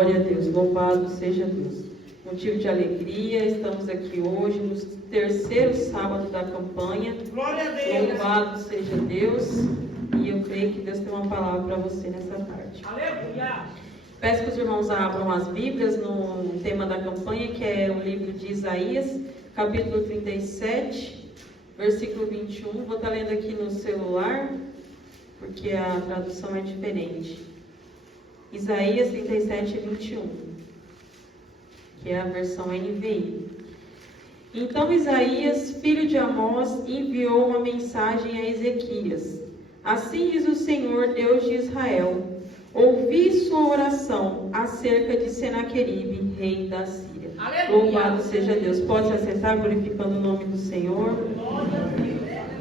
Glória a Deus, louvado seja Deus. Motivo de alegria, estamos aqui hoje no terceiro sábado da campanha. Glória a Deus. Louvado seja Deus. E eu creio que Deus tem uma palavra para você nessa tarde. Aleluia. Peço que os irmãos abram as Bíblias no tema da campanha, que é o livro de Isaías, capítulo 37, versículo 21. Vou estar lendo aqui no celular, porque a tradução é diferente. Isaías 37, 21, que é a versão NVI. Então Isaías, filho de Amós, enviou uma mensagem a Ezequias. Assim diz o Senhor, Deus de Israel: ouvi sua oração acerca de Senaqueribe, rei da Síria. Aleluia. Louvado seja Deus. Pode se acessar glorificando o nome do Senhor.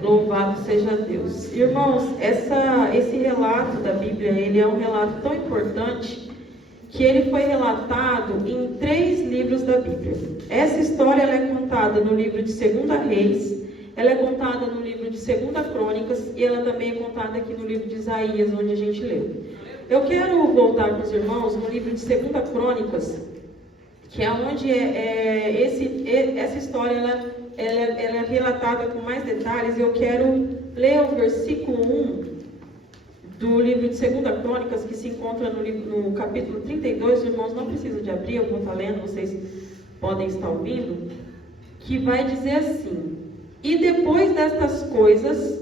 Louvado seja Deus. Irmãos, esse relato da Bíblia, ele é um relato tão importante que ele foi relatado em 3 livros da Bíblia. Essa história ela é contada no livro de 2 Reis, ela é contada no livro de 2 Crônicas e ela também é contada aqui no livro de Isaías, onde a gente leu. Eu quero voltar com os irmãos no livro de 2 Crônicas, que é onde essa história ela é relatada com mais detalhes. Eu quero ler o versículo 1 do livro de 2 Crônicas, que se encontra no capítulo 32. Os irmãos não precisam de abrir, eu vou estar lendo, vocês podem estar ouvindo, que vai dizer assim: e depois destas coisas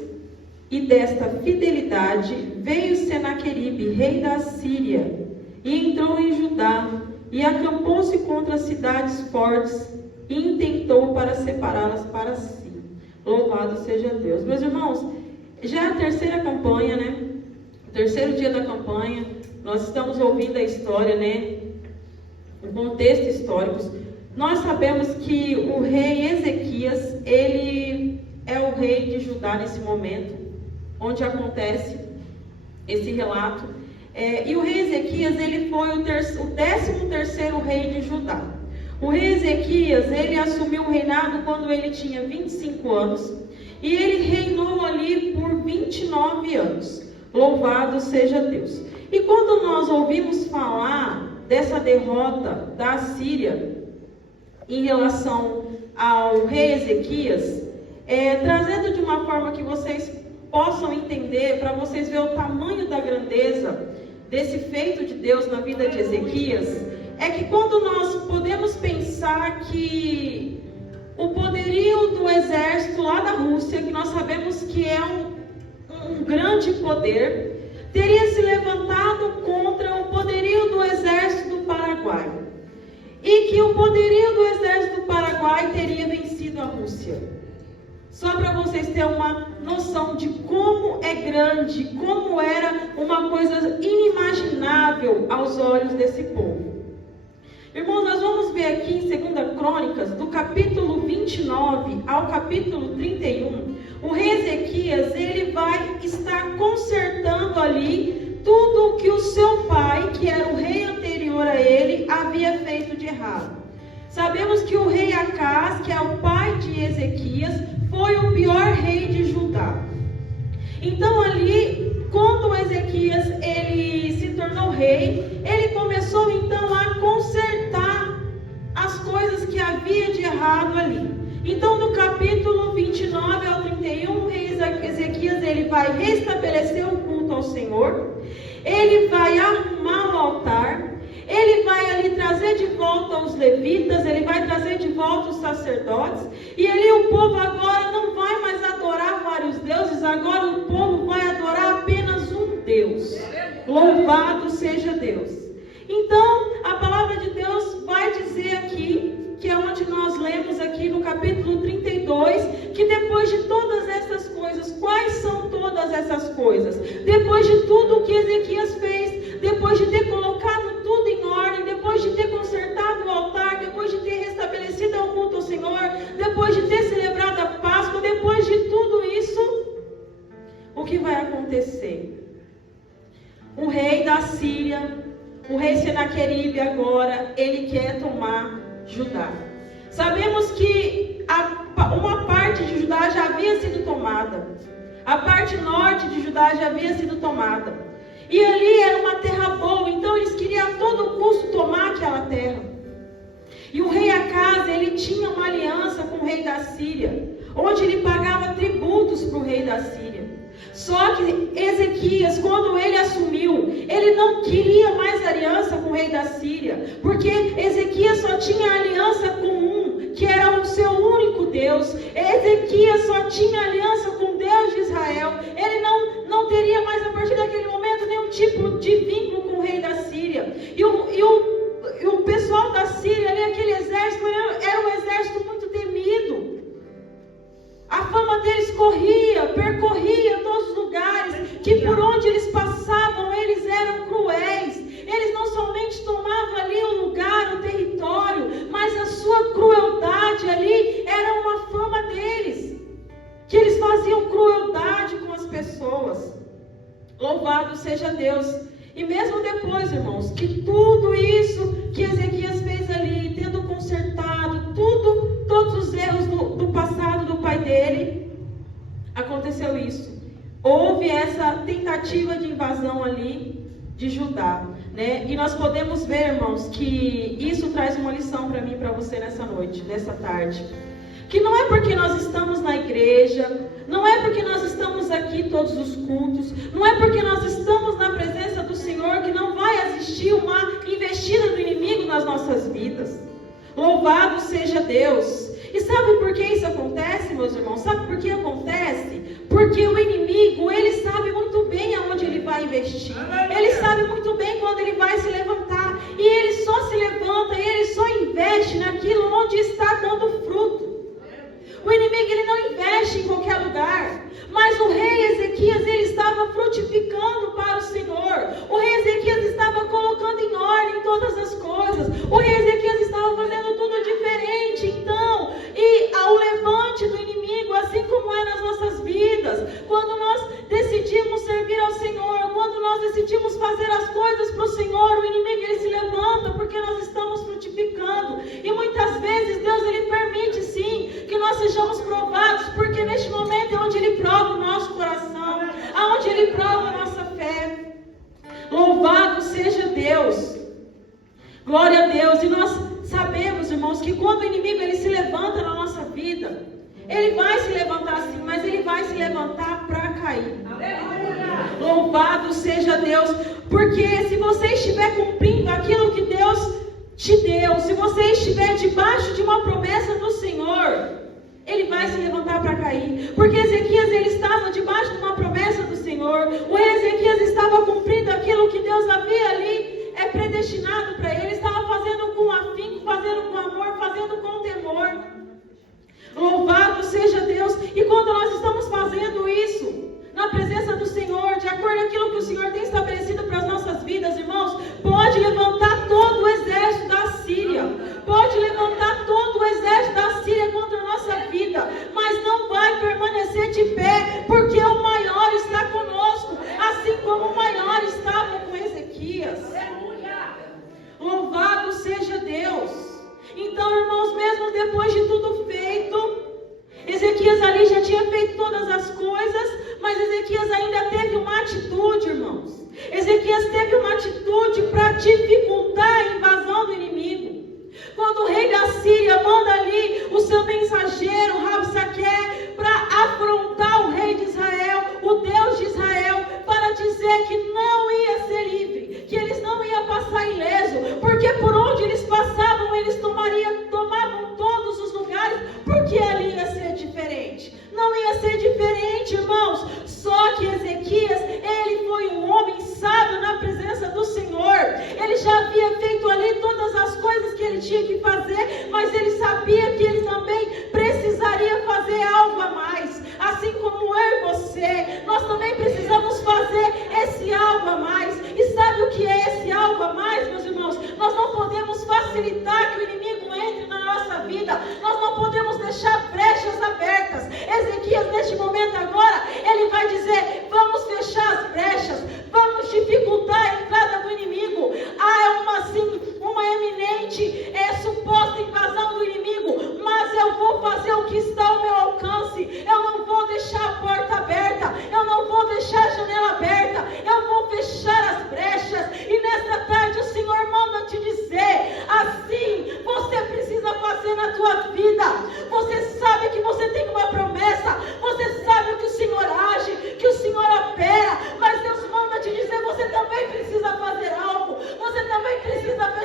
e desta fidelidade, veio Senaqueribe, rei da Síria, e entrou em Judá, e acampou-se contra as cidades fortes, e intentou para separá-las para si. Louvado seja Deus. Meus irmãos, já é a terceira campanha, né? O terceiro dia da campanha, nós estamos ouvindo a história, né? O contexto histórico. Nós sabemos que o rei Ezequias, ele é o rei de Judá nesse momento, onde acontece esse relato. E o rei Ezequias, ele foi o 13º rei de Judá. O rei Ezequias, ele assumiu o reinado quando ele tinha 25 anos, e ele reinou ali por 29 anos. Louvado seja Deus. E quando nós ouvimos falar dessa derrota da Síria em relação ao rei Ezequias, trazendo de uma forma que vocês possam entender, para vocês verem o tamanho da grandeza desse feito de Deus na vida de Ezequias, é que quando nós podemos pensar que o poderio do exército lá da Rússia, que nós sabemos que é um grande poder, teria se levantado contra o poderio do exército do Paraguai, e que o poderio do exército do Paraguai teria vencido a Rússia. Só para vocês terem uma noção de como é grande, como era uma coisa inimaginável aos olhos desse povo. Irmãos, nós vamos ver aqui em 2 Crônicas, do capítulo 29 ao capítulo 31, o rei Ezequias, ele vai estar consertando ali tudo o que o seu pai, que era o rei anterior a ele, havia feito de errado. Sabemos que o rei Acaz, que é o pai de Ezequias, foi o pior rei de Judá. Então ali, quando Ezequias ele se tornou rei, ele começou então a consertar as coisas que havia de errado ali. Então do capítulo 29 ao 31, o rei Ezequias ele vai restabelecer o culto ao Senhor, ele vai arrumar o altar, ele vai ali trazer de volta os levitas, ele vai trazer de volta os sacerdotes, e ali o povo agora não vai mais adorar vários deuses, agora o povo vai adorar apenas um Deus. Louvado seja Deus. Então, a palavra de Deus vai dizer aqui, que é onde nós lemos aqui no capítulo 32, que depois de todas essas coisas, quais são todas essas coisas? Depois de tudo o que Ezequias fez, depois de ter colocado tudo em ordem, depois de ter consertado o altar, depois de ter restabelecido o culto ao Senhor, depois de ter celebrado a Páscoa, depois de tudo isso, o que vai acontecer? O rei da Síria, o rei Senaqueribe agora, ele quer tomar Judá. Sabemos que uma parte de Judá já havia sido tomada, a parte norte de Judá já havia sido tomada, e ali era uma terra boa, então eles queriam a todo custo tomar ele tinha uma aliança com o rei da Síria, onde ele pagava tributos para o rei da Síria. Só que Ezequias, quando ele assumiu, ele não queria mais aliança com o rei da Síria, porque Ezequias só tinha aliança com um, que era o seu único Deus. Ezequias só tinha aliança com o Deus de Israel. Ele não teria mais, a partir daquele momento, nenhum tipo de vínculo com o rei da Síria. E o pessoal da Síria, ali, aquele exército, era um exército muito temido. A fama deles percorria todos os lugares, que por onde eles passavam, eles eram cruéis. Eles não somente tomavam ali o lugar, o território, mas a sua crueldade ali era uma fama deles, que eles faziam crueldade com as pessoas. Louvado seja Deus. E mesmo depois, irmãos, que tudo isso que Ezequias fez ali, tendo consertado todos os erros do passado do pai dele, aconteceu isso. Houve essa tentativa de invasão ali de Judá, né? E nós podemos ver, irmãos, que isso traz uma lição para mim e para você nessa noite, nessa tarde. Que não é porque nós estamos na igreja, não é porque nós estamos aqui todos os cultos, não é porque nós estamos na presença do Senhor que não vai existir uma investida do inimigo nas nossas vidas. Louvado seja Deus. E sabe por que isso acontece, meus irmãos? Sabe por que acontece? Porque o inimigo, ele sabe muito bem aonde ele vai investir. Ele sabe muito bem quando ele vai se levantar. E ele só se levanta, e ele só investe naquilo onde está dando fruto. O inimigo, ele não investe em qualquer lugar. Mas o rei Ezequias, ele estava frutificando para o Senhor. O rei Ezequias estava colocando em ordem todas as coisas. O rei Ezequias estava fazendo tudo diferente. Então, e ao levante do inimigo, assim como é nas nossas vidas, quando nós decidimos servir ao Senhor, quando nós decidimos fazer as coisas para o Senhor, o inimigo, ele se levanta porque nós estamos frutificando. E muitas vezes Deus, ele permite sim que nós sejamos provados, porque neste momento é onde ele prova o nosso coração, aonde ele prova a nossa fé. Louvado seja Deus. Glória a Deus. E nós sabemos, irmãos, que quando o inimigo, ele se levanta na nossa vida, ele vai se levantar sim, mas ele vai se levantar para cair. Louvado seja Deus. Porque se você estiver cumprindo aquilo que Deus te deu, se você estiver debaixo de uma promessa do Senhor, ele vai se levantar para cair. Porque Ezequias, ele estava debaixo de uma promessa do Senhor. O Ezequias estava cumprindo aquilo que Deus havia ali predestinado para ele. Estava fazendo com afinco, fazendo com amor, fazendo com temor. Louvado seja Deus. E quando nós estamos fazendo isso na presença do Senhor, de acordo com aquilo que o Senhor tem estabelecido para as nossas vidas, irmãos, pode levantar todo o exército da Síria, pode levantar todo o exército da Síria contra a nossa vida, mas não vai permanecer de pé, porque o maior está conosco, assim como o maior estava com Ezequias. Louvado seja Deus. Então, irmãos, mesmo depois de tudo feito, Ezequias ali já tinha feito todas as coisas, mas Ezequias ainda teve uma atitude, irmãos. Ezequias teve uma atitude para dificultar a invasão do inimigo. Quando o rei da Síria manda ali o seu mensageiro, Rabsaque, para afrontar o rei de Israel, o Deus de Israel, para dizer que não ia ser livre, que eles não iam passar ileso, porque por onde eles passavam, eles tomavam todos os lugares, porque ali ia ser diferente. Não ia ser diferente, irmãos. Só que Ezequias, ele foi um homem sábio na presença do Senhor. Ele já havia feito ali todas as coisas que ele tinha que fazer, mas ele sabia que ele também precisaria fazer algo a mais. Assim como eu e você, nós também precisamos fazer esse algo a mais. E sabe o que é esse algo a mais, meus irmãos? Nós não podemos facilitar que o inimigo entre na nossa vida. Nós não podemos deixar brechas abertas. Ezequias, neste momento agora, ele vai dizer: vamos fechar as brechas, vamos dificultar a entrada do inimigo. Uma eminente suposta invasão do inimigo, mas eu vou fazer o que está ao meu alcance. Eu não vou deixar a porta aberta, eu não vou deixar a janela aberta, eu vou fechar as brechas. E nessa tarde o Senhor manda te dizer: assim você precisa fazer na tua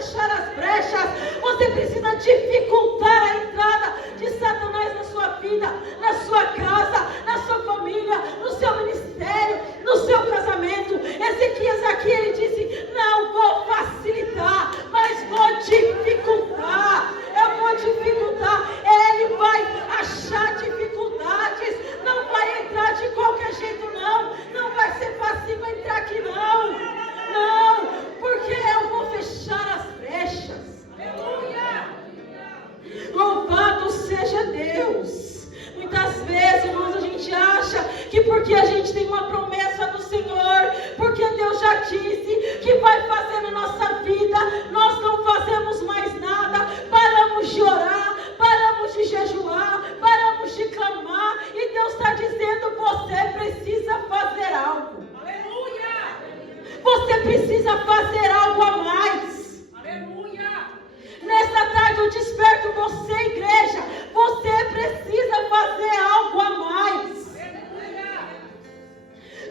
fechar as brechas, você precisa dificultar a entrada de Satanás na sua vida, na sua casa, na sua família, no seu ministério, no seu casamento. Ezequias aqui, ele disse: não vou facilitar, mas vou dificultar. Eu vou dificultar. Ele vai achar dificuldades, não vai entrar de qualquer jeito, não vai ser fácil entrar aqui, não, porque eu vou fechar as brechas. Aleluia! Louvado seja Deus. Muitas vezes, irmãos, a gente acha que porque a gente tem uma promessa do Senhor, porque Deus já disse que vai fazer na nossa vida, nós não fazemos mais nada, paramos de orar, paramos de jejuar, paramos de clamar, e Deus está dizendo: você precisa fazer algo. Aleluia! Você precisa fazer algo a mais. Aleluia! Nesta tarde eu desperto você, igreja, você precisa fazer algo a mais. Aleluia!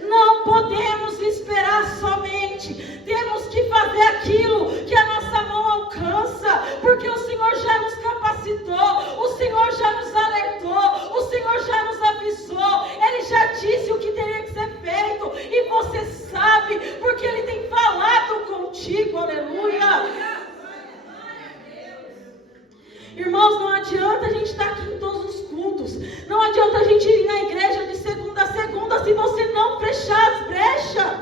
Não podemos esperar somente, temos que fazer aquilo que a nossa mão alcança, porque o Senhor já nos capacitou, o Senhor já nos alertou, o Senhor já nos avisou, Ele já disse o que teria que ser feito, e você sabe, porque Ele tem falado contigo. Aleluia! Irmãos, não adianta a gente estar aqui em todos os cultos, não adianta a gente ir na igreja de segunda a segunda se você não fechar as brechas.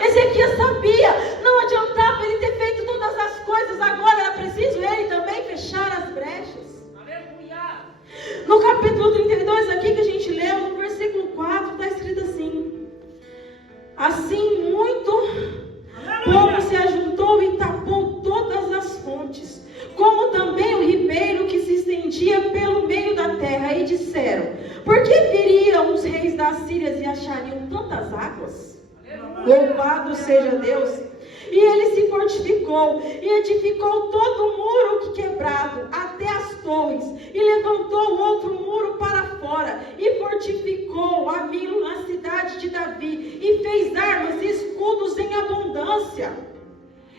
Ezequias sabia, não adiantava ele ter feito todas as coisas, agora era preciso ele também fechar as brechas. Aleluia! No capítulo 32 aqui que a gente leu, no versículo 4, está escrito assim: assim muito povo se ajuntou e tapou todas as fontes, como também o ribeiro que se estendia pelo meio da terra, e disseram: por que viriam os reis da Síria e achariam tantas águas? Louvado seja Deus! E ele se fortificou e edificou todo o muro quebrado até as torres, e levantou outro muro para fora, e fortificou a Milo na cidade de Davi, e fez armas e escudos em abundância.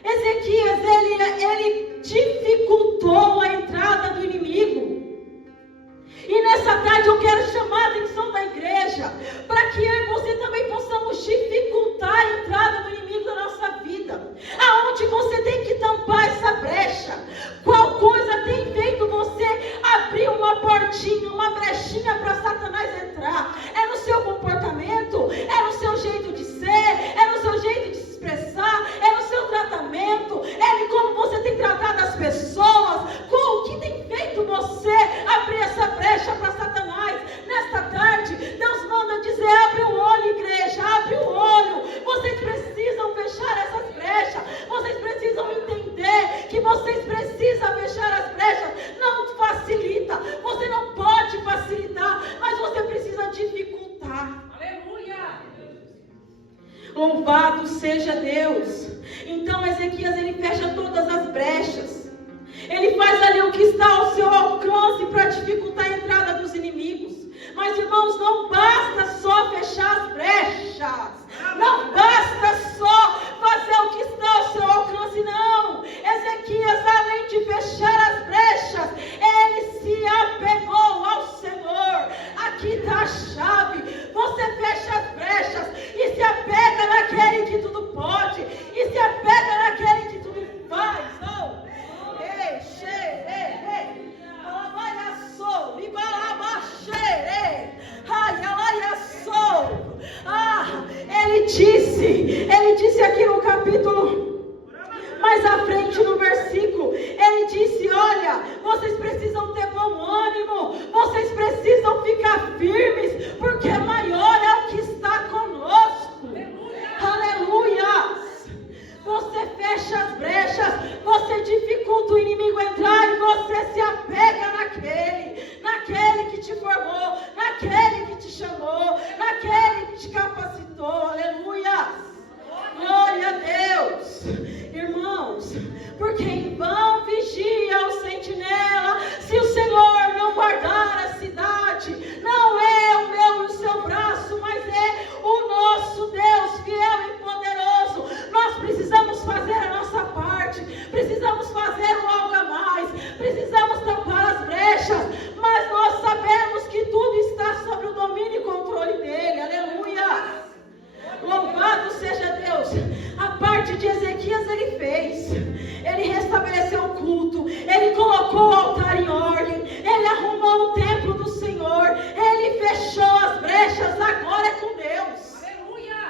Ezequias, ele dificultou a entrada do inimigo. E nessa tarde eu quero chamar a atenção da igreja, para que eu e você também possamos dificultar a entrada do inimigo na nossa vida. Aonde você tem que tampar essa brecha? Qual coisa tem feito você abrir uma portinha, uma brechinha para Satanás entrar? É no seu comportamento? É no seu jeito de ser? É no seu jeito de se expressar? É no seu tratamento? É em como você tem tratado as pessoas? O que tem feito você abrir essa brecha para Satanás? Nesta tarde, Deus manda dizer: abre o olho, igreja, abre o olho. Vocês precisam fechar essas brechas. Vocês precisam entender que vocês precisam fechar as brechas. Não facilita, você não pode facilitar, mas você precisa dificultar. Aleluia! Louvado seja Deus! Então Ezequias, ele fecha todas as brechas. Ele faz ali o que está ao seu alcance para dificultar a entrada dos inimigos. Mas, irmãos, não basta só fechar as brechas. Não basta só fazer o que está ao seu alcance, não. Ezequias, além de fechar as brechas, ele se apegou ao Senhor. Aqui está a chave. Você fecha as brechas e se apega naquele que tudo pode. E se apega naquele que tudo faz. Oh. Ele disse aqui no capítulo, mais à frente no versículo, ele disse: olha, vocês precisam ter bom ânimo, vocês precisam ficar firmes, porque maior é o que está conosco. Aleluia! Você fecha as brechas, você dificulta o inimigo entrar, e você se apega naquele que te formou, naquele que te chamou, naquele que te capacitou. Aleluia! Glória a Deus! Irmãos, porque em vão vigia o sentinela, se o Senhor não guardar a cidade. Não é o meu e o seu braço, mas é o nosso Deus fiel e poderoso. Nós precisamos fazer a nossa parte. seja Deus. A parte de Ezequias ele fez. Ele restabeleceu o culto. Ele colocou o altar em ordem. Ele arrumou o templo do Senhor. Ele fechou as brechas. Agora é com Deus. Aleluia!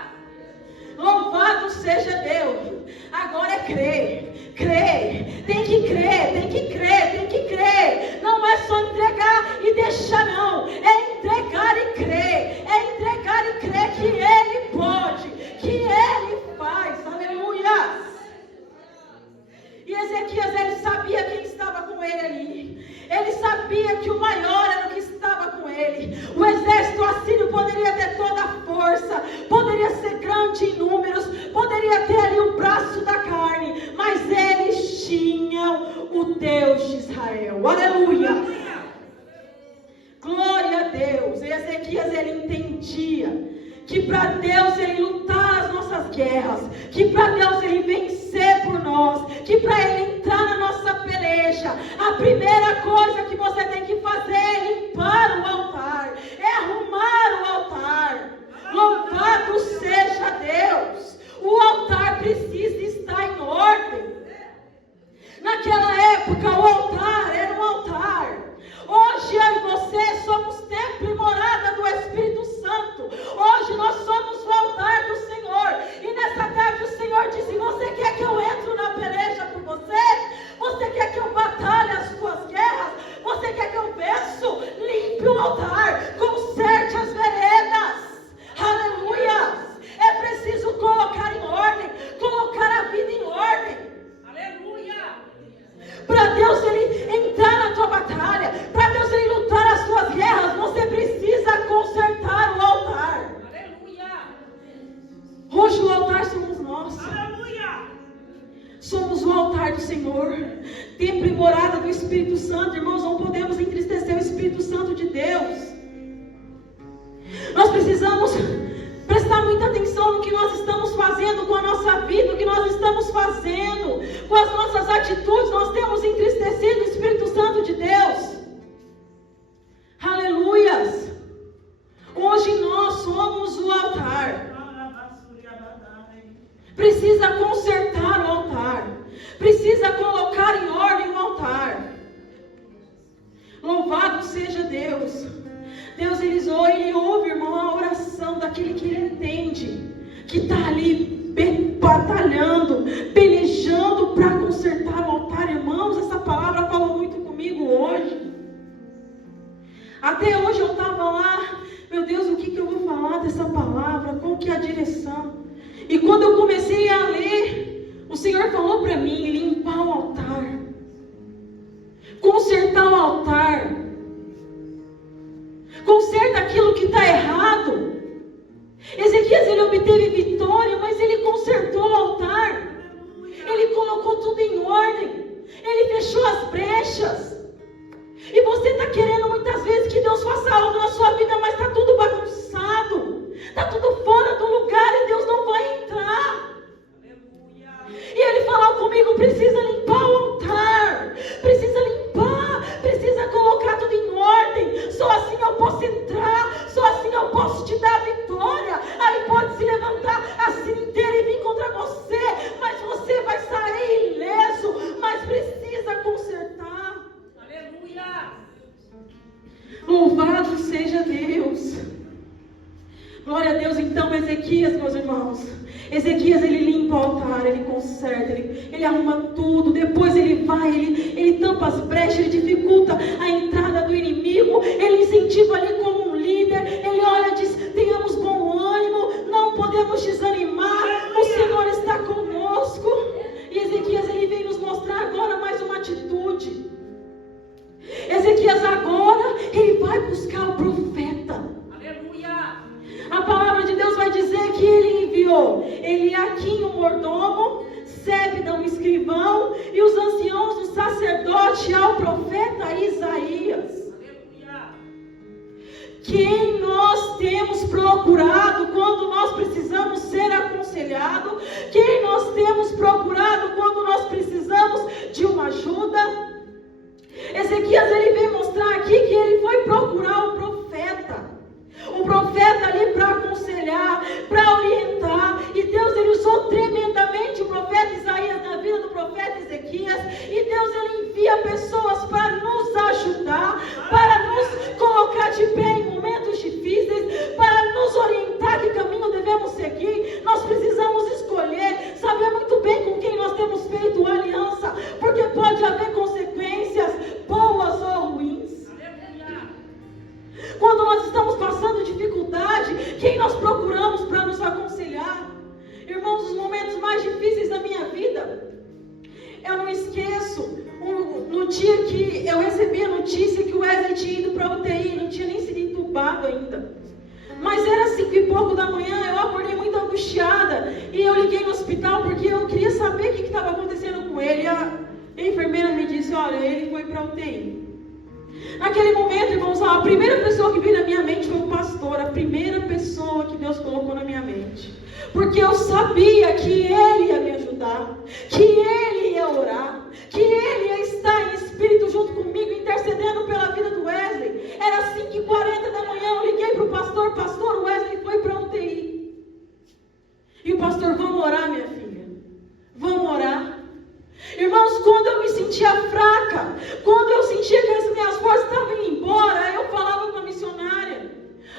Louvado seja Deus. Agora é crer. Crer. Tem que crer. Tem que crer. Tem que crer. Não é só entregar e deixar, não. É entregar e crer. É entregar e crer que Ele pode. Que Ele faz. Aleluia! E Ezequias, ele sabia quem estava com ele ali. Ele sabia que o maior era o que estava com ele. O exército assírio poderia ter toda a força, poderia ser grande em números, poderia ter ali o braço da carne, mas eles tinham o Deus de Israel. Aleluia! Glória a Deus. E Ezequias, ele entendia que para Deus ele lutar as nossas guerras, que para Deus ele vencer por nós, que para ele entrar na nossa peleja, a primeira coisa que você tem que fazer é limpar o altar, é arrumar o altar. Louvado seja Deus. O altar precisa estar em ordem. Naquela época o altar era um altar. Hoje eu e você somos templo e morada do Espírito Santo. Hoje nós somos o altar do Senhor. E nessa tarde o Senhor disse: você quer que eu entre na peleja por você? Você quer que eu batalhe as suas guerras? Você quer que eu venço? Limpe o altar, conserte as veredas. Aleluia! É preciso colocar em ordem, colocar a vida em ordem. Aleluia! Para Deus ele entrar na tua batalha, para Deus ele lutar as suas guerras, você precisa consertar o altar. Aleluia! Hoje o altar somos nós. Aleluia! Somos o altar do Senhor, templo e morada do Espírito Santo. Irmãos, não podemos entristecer o Espírito Santo de Deus. Nós precisamos prestar muita atenção no que nós estamos fazendo com a nossa vida, o que nós estamos fazendo com as nossas atitudes. Nós temos entristecido o Espírito Santo de Deus. Aleluias! Hoje nós somos o altar. Precisa consertar o altar. Precisa colocar em ordem o altar. Louvado seja Deus. Deus, ele ouve, irmão, a oração daquele que ele entende, que está ali batalhando, pelejando para consertar o altar. Irmãos, essa palavra falou muito comigo hoje. Até hoje eu estava lá, meu Deus, o que eu vou falar dessa palavra? Qual que é a direção? E quando eu comecei a ler, o Senhor falou para mim: limpar o altar, consertar o altar. Conserta aquilo que está errado. Ezequias, ele obteve vitória, mas ele consertou o altar. Ele colocou tudo em ordem. Ele fechou as brechas. E você está querendo muitas vezes que Deus faça algo na sua vida, mas está tudo bagunçado. Está tudo fora do lugar e Deus não vai entrar. E ele falou comigo: precisa limpar o altar. Precisa limpar. Precisa colocar tudo em ordem. Só assim eu posso entrar. Só assim eu posso te dar a vitória. Aí pode se levantar a Síria inteira e vir contra você, mas você vai sair ileso. Mas precisa consertar. Aleluia! Louvado seja Deus. Glória a Deus. Então Ezequias, meus irmãos, Ezequias, ele limpa o altar, ele conserta, ele arruma tudo. Depois ele vai, ele tampa as brechas, ele dificulta a entrada do inimigo. Ele incentiva ali como um líder. Ele olha e diz: tenhamos bom ânimo, não podemos desanimar, o Senhor está conosco. E Ezequias, ele vem nos mostrar agora mais uma atitude. Ezequias agora, ele vai buscar o profeta. Aleluia! A palavra de Deus vai dizer que ele enviou Eliaquim, o mordomo, Zebda, o escrivão, e os anciãos do sacerdote ao profeta Isaías. Aleluia! Quem nós temos procurado quando nós precisamos ser aconselhados? Quem nós temos procurado quando nós precisamos de uma ajuda? Ezequias, ele vem mostrar aqui que ele foi procurar o profeta ali para aconselhar, para orientar. E Deus Ezequias, e Deus ele envia pessoas para nos ajudar, para nos colocar de pé em momentos difíceis, para nos orientar que caminho devemos seguir. Nós precisamos escolher, saber muito bem com quem nós temos feito aliança, porque pode haver consequências boas ou ruins. Quando nós estamos passando dificuldade, quem nós procuramos para nos aconselhar? Irmãos, os momentos mais difíceis da minha vida, eu não esqueço, no dia que eu recebi a notícia que o Wesley tinha ido para a UTI, não tinha nem sido entubado ainda. Mas era 5 e pouco da manhã, eu acordei muito angustiada, e eu liguei no hospital porque eu queria saber o que estava acontecendo com ele. A enfermeira me disse, olha, ele foi para a UTI. Naquele momento, irmãos, a primeira pessoa que veio na minha mente foi o pastor, a primeira pessoa que Deus colocou na minha mente. Porque eu sabia que ele ia me ajudar, que ele ia orar, que ele ia estar em espírito junto comigo, intercedendo pela vida do Wesley. Era 5h40 da manhã, eu liguei para o pastor, o Wesley foi para a UTI. E o pastor, vamos orar, minha filha, vamos orar. Irmãos, quando eu me sentia fraca, quando eu sentia que as minhas forças estavam indo embora, eu falava com a missionária,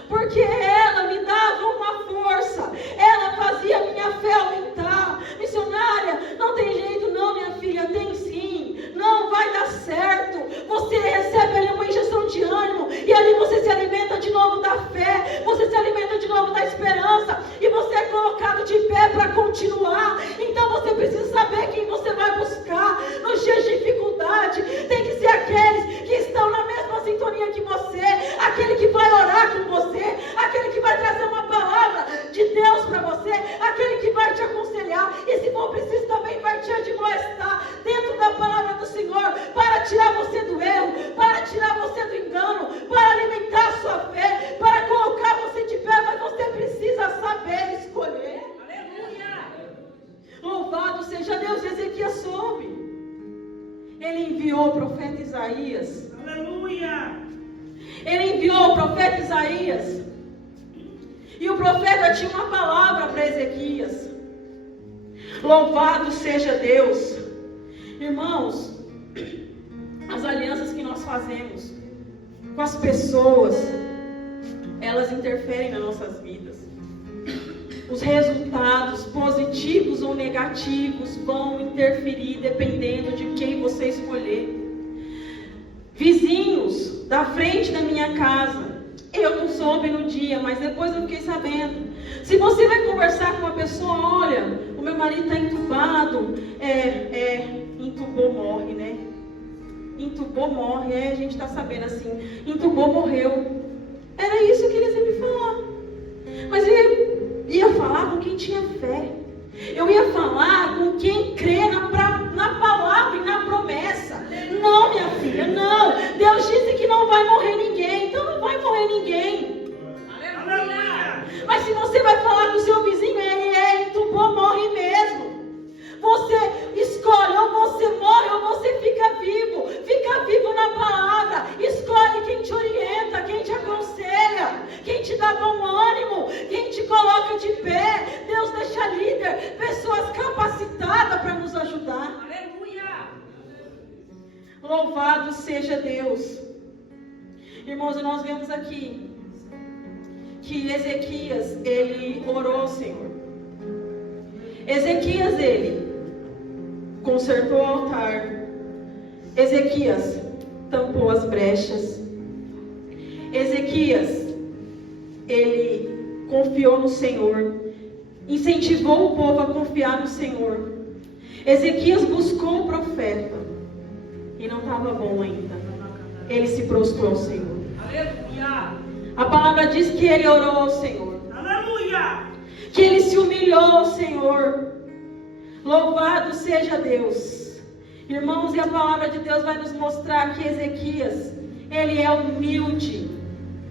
porque ela me dava uma força, ela fazia a minha fé aumentar. Missionária, não tem jeito não, minha filha, tem sim, não vai dar certo. Você recebe ali uma injeção de ânimo, e ali você se alimenta de novo da fé, você se alimenta de novo da esperança, e você é colocado de pé para continuar. Então você precisa saber quem você vai buscar nos dias de dificuldade. Tem que ser aqueles que estão na mesma sintonia que você, aquele que vai orar com você, aquele que vai trazer uma palavra de Deus para você, aquele que vai te aconselhar, e se for preciso também vai te admoestar dentro da palavra do Senhor, para tirar você do erro, para tirar você do engano, para alimentar a sua fé, para colocar você de pé. Mas você precisa saber escolher. Aleluia! Louvado seja Deus. Ezequias soube. Ele enviou o profeta Isaías. Aleluia! Ele enviou o profeta Isaías. E o profeta tinha uma palavra para Ezequias. Louvado seja Deus. Irmãos, as alianças que nós fazemos com as pessoas, elas interferem nas nossas vidas. Os resultados, positivos ou negativos, vão interferir dependendo de quem você escolher. Vizinhos da frente da minha casa, eu não soube no dia, mas depois eu fiquei sabendo. Se você vai conversar com uma pessoa, olha, o meu marido está entubado, entubou, morre, né? Entubou, morre, a gente está sabendo assim, entubou, morreu. Era isso que eles iam me falar. Mas eu ia falar com quem tinha fé. Eu ia falar com quem crê na palavra e na promessa. Não, minha filha, não. Deus disse que não vai morrer ninguém, então não vai morrer ninguém. Aleluia. Mas se você vai falar com o seu vizinho, ele entubou, morre mesmo. Você escolhe, ou você morre ou você fica vivo. Fica vivo na palavra. Escolhe quem te orienta, quem te aconselha, quem te dá bom ânimo, quem te coloca de pé. Deus deixa líder, pessoas capacitadas para nos ajudar. Aleluia! Louvado seja Deus. Irmãos, nós vemos aqui que Ezequias, ele orou ao Senhor. Ezequias, ele consertou o altar. Ezequias tampou as brechas. Ezequias, ele confiou no Senhor, incentivou o povo a confiar no Senhor. Ezequias buscou o profeta e não estava bom ainda. Ele se prostrou ao Senhor. Aleluia! A palavra diz que ele orou ao Senhor. Aleluia! Que ele se humilhou ao Senhor. Louvado seja Deus. Irmãos, e a palavra de Deus vai nos mostrar que Ezequias, ele é humilde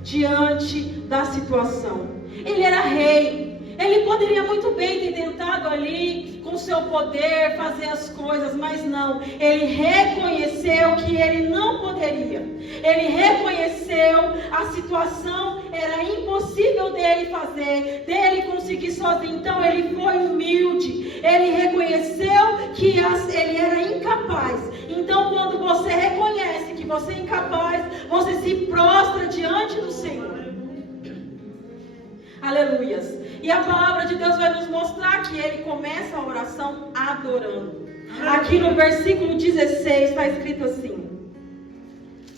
diante da situação. Ele era rei, Ele poderia muito bem ter tentado ali, com seu poder, fazer as coisas, mas não. Ele reconheceu que ele não poderia. Ele reconheceu a situação, era impossível dele fazer, dele conseguir sozinho. Então ele foi humilde. Ele reconheceu que ele era incapaz. Então quando você reconhece que você é incapaz, você se prostra diante do Senhor. Aleluias. E a palavra de Deus vai nos mostrar que ele começa a oração adorando. Aqui no versículo 16 está escrito assim: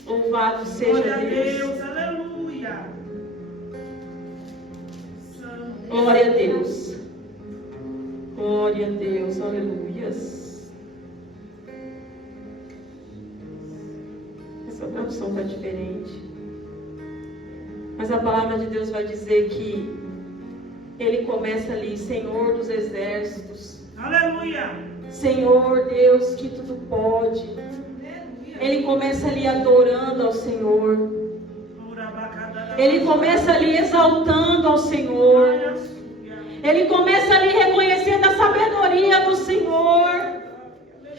louvado seja Deus. Aleluia. Glória a Deus. Glória a Deus. Aleluias. Essa tradução está diferente. Mas a palavra de Deus vai dizer que ele começa ali: Senhor dos exércitos. Aleluia. Senhor Deus que tudo pode. Ele começa ali adorando ao Senhor. Ele começa ali exaltando ao Senhor. Ele começa ali reconhecendo a sabedoria do Senhor.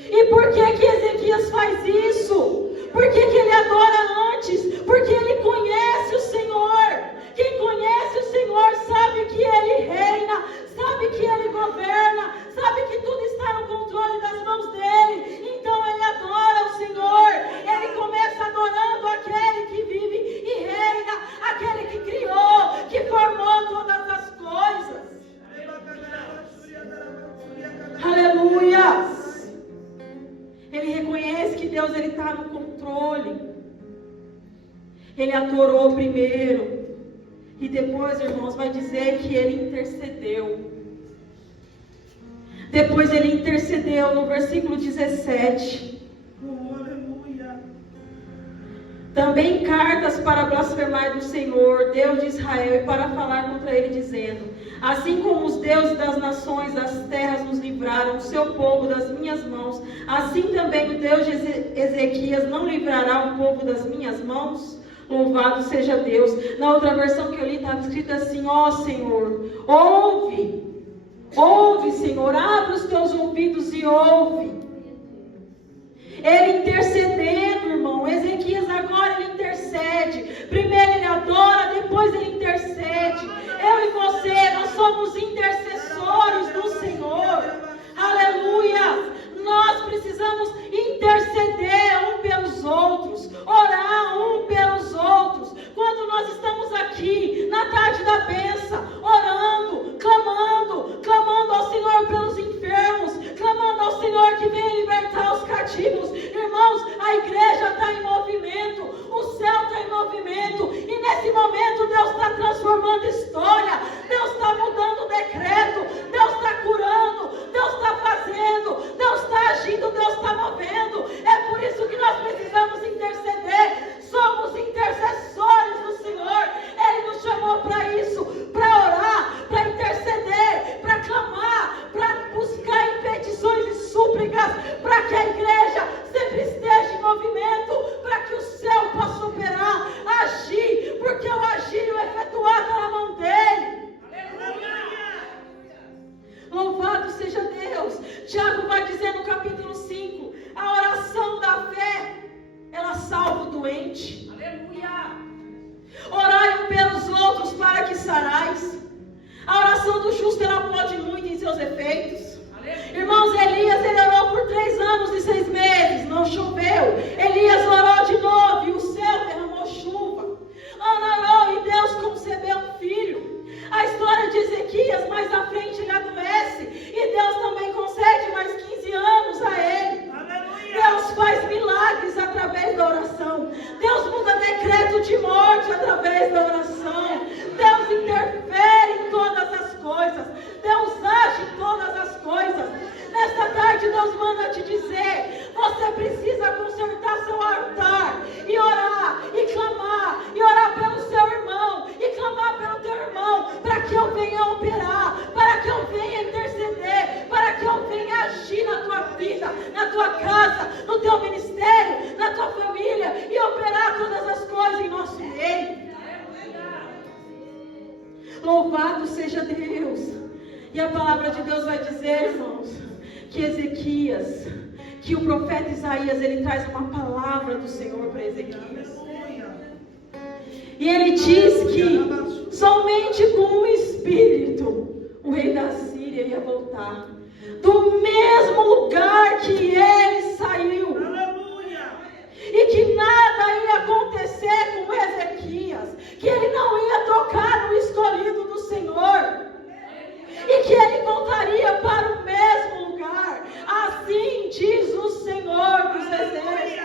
E por que Ezequias faz isso? Por que ele adora antes? Porque ele conhece o Senhor. Quem conhece o Senhor sabe que Ele reina, sabe que Ele governa, sabe que tudo está no controle das mãos dEle. Então ele adora o Senhor. Ele começa adorando aquele que vive e reina, aquele que criou, que formou todas as coisas. Aleluia! Ele reconhece que Deus está no controle. Ele adorou primeiro. E depois, irmãos, vai dizer que ele intercedeu. Depois ele intercedeu no versículo 17. Aleluia. Também cartas para blasfemar do Senhor, Deus de Israel, e para falar contra ele, dizendo: assim como os deuses das nações das terras nos livraram, o seu povo das minhas mãos, assim também o Deus de Ezequias não livrará o povo das minhas mãos? Louvado seja Deus. Na outra versão que eu li estava escrito assim: ó Senhor, ouve, Senhor, abre os teus ouvidos e ouve. Ele intercedendo, irmão. Ezequias agora ele intercede. Primeiro ele adora, depois ele intercede. Eu e você, nós somos intercessores do Senhor. Aleluia. Nós precisamos interceder um pelos outros, orar um pelos outros. Quando nós estamos aqui na tarde da bênção, orando, clamando ao Senhor pelos enfermos, clamando ao Senhor que venha libertar os cativos. Irmãos, a igreja está em movimento, o céu está em movimento, e nesse momento Deus está transformando história, Deus está mudando o decreto, Deus está curando, Deus está fazendo, Deus está agindo, Deus está movendo. É por isso que nós precisamos interceder. Somos intercessores do Senhor. Ele nos chamou para isso, para orar, para interceder, para clamar, para buscar em petições e súplicas, para que a igreja sempre esteja em movimento, para que o céu possa operar, agir, porque o agir e o efetuar está na mão dele. Louvado seja Deus. Tiago vai dizer no capítulo 5, a oração da fé, ela salva o doente. Aleluia. Orai um pelos outros para que sarais. A oração do justo, ela pode muito em seus efeitos. Aleluia. Irmãos, Elias, ele orou por 3 anos e 6 meses, não choveu. Elias orou de novo e o céu derramou chuva. Ana orou e Deus concebeu um filho. A história de Ezequias, mais à frente ele adoece e Deus também concede mais 15 anos a ele. Aleluia. Deus faz milagres através da oração. Deus muda decreto de morte através da oração. Deus interfere em todas as coisas. Deus age em todas as coisas. Nesta tarde Deus manda te dizer: você precisa consertar seu altar e orar, e clamar, e orar pelo seu irmão, e clamar pelo teu irmão, para que eu venha operar, para que eu venha interceder, para que eu venha agir na tua vida, na tua casa, no teu ministério, na tua família, e operar todas as coisas em nosso meio. Louvado seja Deus. E a palavra de Deus vai dizer, irmãos, que Ezequias, que o profeta Isaías, ele traz uma palavra do Senhor para Ezequias. E ele diz que somente com o Espírito o rei da Síria ia voltar do mesmo lugar que ele saiu. E que nada ia acontecer com Ezequias, que ele não ia tocar no escolhido do Senhor, e que ele voltaria para o mesmo lugar. Assim diz o Senhor dos Exércitos.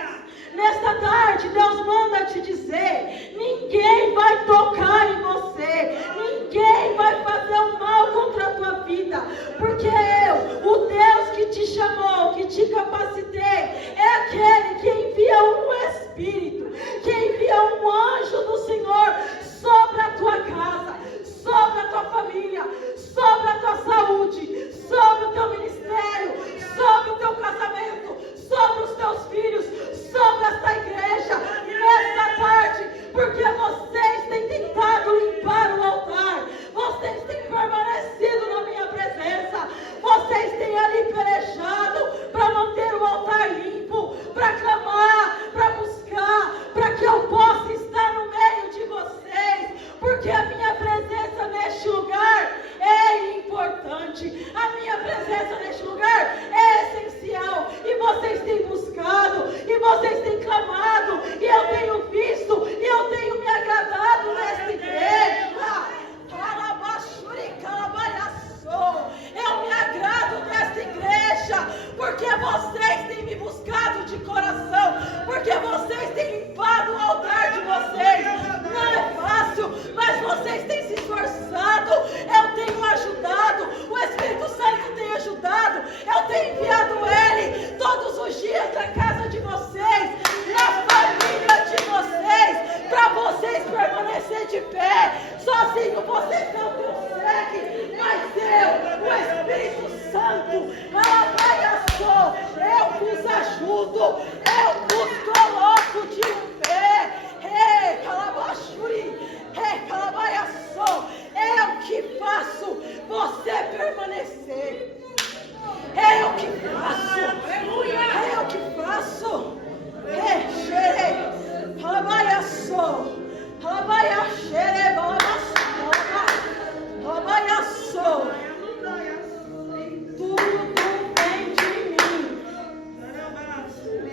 Nesta tarde, Deus manda te dizer: ninguém vai tocar em você, ninguém vai fazer o mal contra a tua vida, porque eu, o Deus que te chamou, que te capacitei, é aquele que envia um Espírito, que envia um anjo do Senhor sobre a tua casa, sobre a tua família, sobre a tua saúde, sobre o teu ministério, sobre o teu casamento, sobre os teus filhos, sobre esta igreja, nesta tarde, porque vocês têm tentado limpar o altar, vocês têm permanecido na minha presença, vocês têm ali pelejado para manter o altar limpo, para clamar, para buscar, para que eu possa estar no meio de vocês, porque a minha presença neste lugar é importante, a minha presença neste lugar é essencial, e vocês têm buscado, e vocês têm clamado, e eu tenho visto, e eu tenho me agradado nesta igreja. Eu me agrado nesta igreja, porque vocês têm me buscado de coração, porque vocês têm limpado o altar de vocês. Não é fácil, mas vocês têm se esforçado, eu tenho ajudado, o Espírito Santo tem ajudado, eu tenho enviado ele todos os dias na casa de vocês, na família de vocês, para vocês permanecer de pé. Sozinho vocês não conseguem, mas eu, o Espírito Santo, eu vos ajudo, eu vos coloco de pé. Eu que faço você permanecer. Eu que faço. Eu que faço.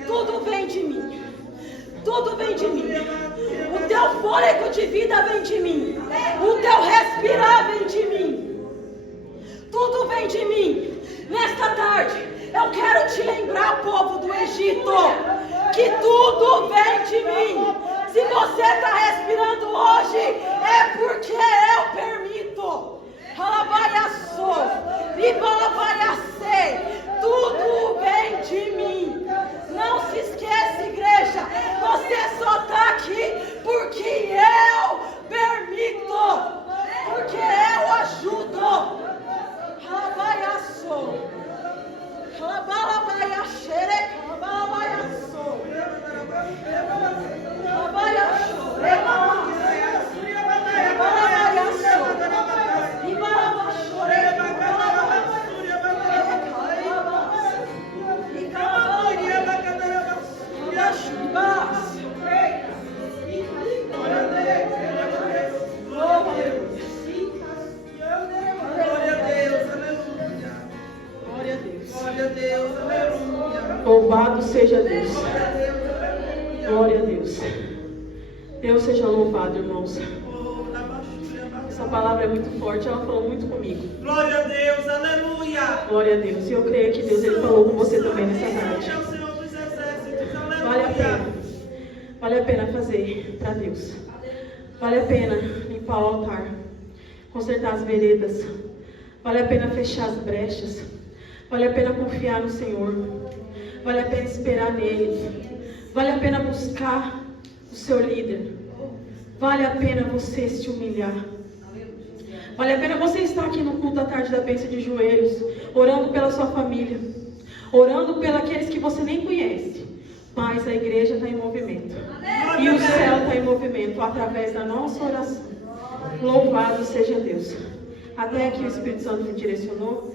Tudo vem de mim. Tudo vem de mim. O teu fôlego de vida vem de mim. O teu respirar vem de mim. Tudo vem de mim. Nesta tarde, eu quero te lembrar, povo do Egito, que tudo vem de mim. Se você está respirando hoje, é porque eu permito. Tudo vem de mim. Não se esqueça, igreja, você só está aqui porque eu permito, porque eu ajudo. Louvado seja Deus. Glória a Deus. Deus seja louvado, irmãos. Essa palavra é muito forte, ela falou muito comigo. Glória a Deus, aleluia. Glória a Deus. E eu creio que Deus ele falou com você também nessa tarde. Vale a pena. Vale a pena fazer para Deus. Vale a pena limpar o altar, consertar as veredas. Vale a pena fechar as brechas. Vale a pena confiar no Senhor. Vale a pena esperar nele. Vale a pena buscar o seu líder. Vale a pena você se humilhar. Vale a pena você estar aqui no culto da tarde da bênção de joelhos, orando pela sua família, orando pelos aqueles que você nem conhece. Mas a igreja está em movimento. E o céu está em movimento através da nossa oração. Louvado seja Deus. Até aqui o Espírito Santo me direcionou.